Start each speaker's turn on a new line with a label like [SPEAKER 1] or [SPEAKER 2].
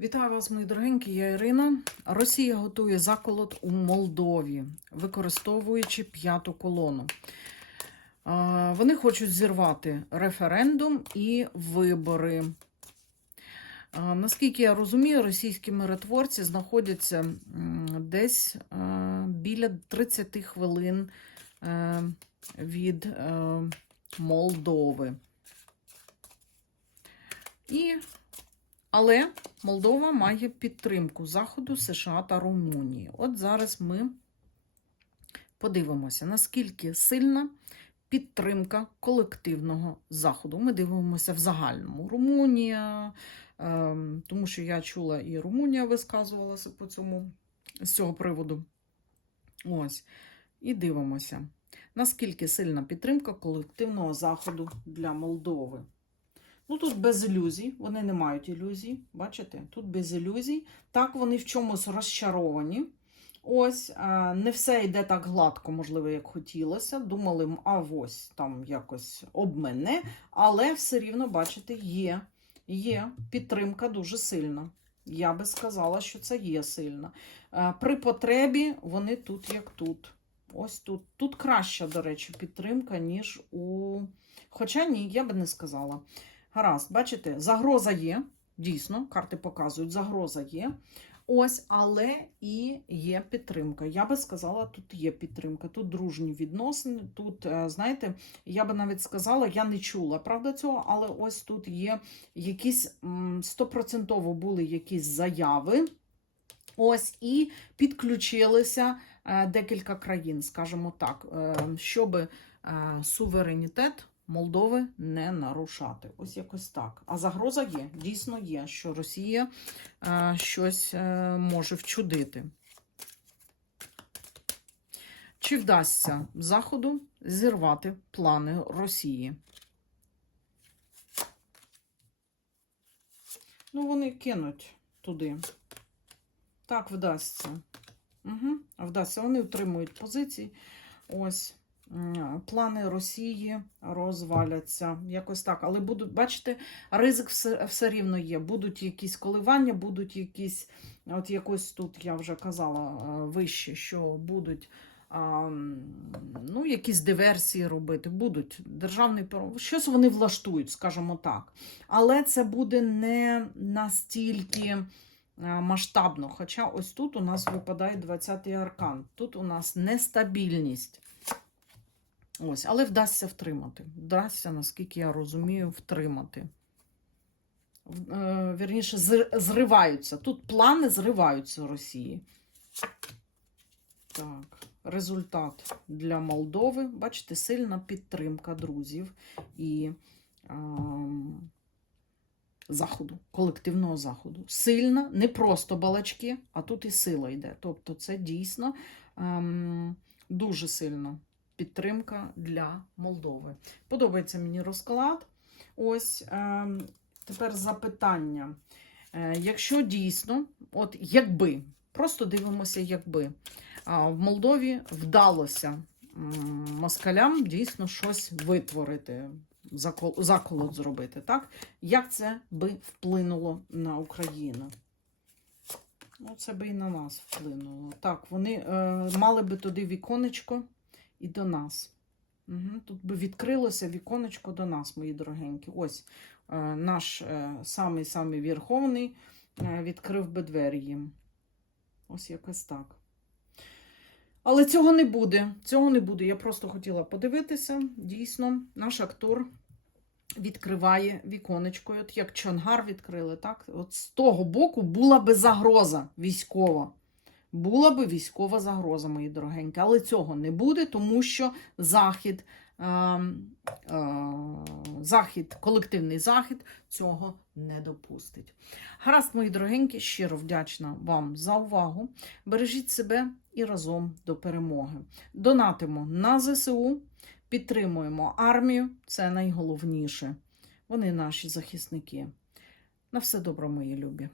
[SPEAKER 1] Вітаю вас, мої дорогенькі, я Ірина. Росія готує заколот у Молдові, використовуючи п'яту колону. Вони хочуть зірвати референдум і вибори. Наскільки я розумію, російські миротворці знаходяться десь біля 30 хвилин е, від е, Молдови. І але Молдова має підтримку Заходу, США та Румунії. От зараз ми подивимося, наскільки сильна підтримка колективного Заходу. Ми дивимося в загальному. Румунія, ем, тому що я чула, і Румунія висказувалася по цьому, з цього приводу. Ось. І дивимося, наскільки сильна підтримка колективного Заходу для Молдови. Ну, тут без ілюзій, вони не мають ілюзій, бачите? Тут без ілюзій. Так, вони в чомусь розчаровані. Ось, не все йде так гладко, можливо, як хотілося. Думали, а ось там якось об мене, але все рівно, бачите, є, є підтримка дуже сильна. Я би сказала, що це є сильна. При потребі вони тут, як тут. Ось тут. Тут краща, до речі, підтримка, ніж у. Хоча ні, я би не сказала. Гаразд, бачите, загроза є. Дійсно, карти показують, загроза є. Ось, але і є підтримка. Я би сказала, тут є підтримка, тут дружні відносини. Тут, е, знаєте, я би навіть сказала, я не чула правда цього, але ось тут є якісь стопроцентово були якісь заяви. Ось і підключилися е, декілька країн, скажімо так, е, щоб суверенітет Молдови не нарушати. Ось якось так. А загроза є, дійсно є, що Росія е, щось е, може вчудити. Чи вдасться Заходу зірвати плани Росії? Ну, вони кинуть туди. Так, вдасться. Угу, вдасться. Вони утримують позиції. Ось. Плани Росії розваляться. Якось так. Але будуть, бачите, ризик все, все рівно є. Будуть якісь коливання, будуть якісь, от якось тут я вже казала е, вище, що будуть. а, Ну, якісь диверсії робити, будуть державний щось вони влаштують, скажімо так. Але це буде не настільки е, масштабно. Хоча ось тут у нас випадає 20-й аркан. Тут у нас нестабільність. Ось, але вдасться втримати. Вдасться, наскільки я розумію, втримати. Е, Вірніше, зриваються. Тут плани зриваються Росії. Так, результат для Молдови. Бачите, сильна підтримка друзів і ем, заходу, колективного заходу. Сильна, не просто балачки, а тут і сила йде. Тобто, це дійсно ем, дуже сильна підтримка для Молдови. Подобається мені розклад. Ось ем, тепер запитання. Е, якщо дійсно, от якби, просто дивимося, якби а, в Молдові вдалося москалям дійсно щось витворити, закол- заколот зробити, так? Як це би вплинуло на Україну? Ну, це би і на нас вплинуло. Так, вони е, мали би туди віконечко і до нас. Угу. Тут би відкрилося віконечко до нас, мої дорогенькі. Ось е, наш е, самий-самий Верховний е, відкрив би двері їм. Ось якось так. Але цього не буде. Цього не буде. Я просто хотіла подивитися. Дійсно, наш актор відкриває віконечко. От як Чонгар відкрили, так? От з того боку була би загроза військова. Була би військова загроза, мої дорогенькі, але цього не буде, тому що захід, е, е, захід, колективний захід цього не допустить. Гаразд, мої дорогенькі, щиро вдячна вам за увагу. Бережіть себе і разом до перемоги. Донатимо на ЗСУ, підтримуємо армію, це найголовніше. Вони наші захисники. На все добре, мої любі.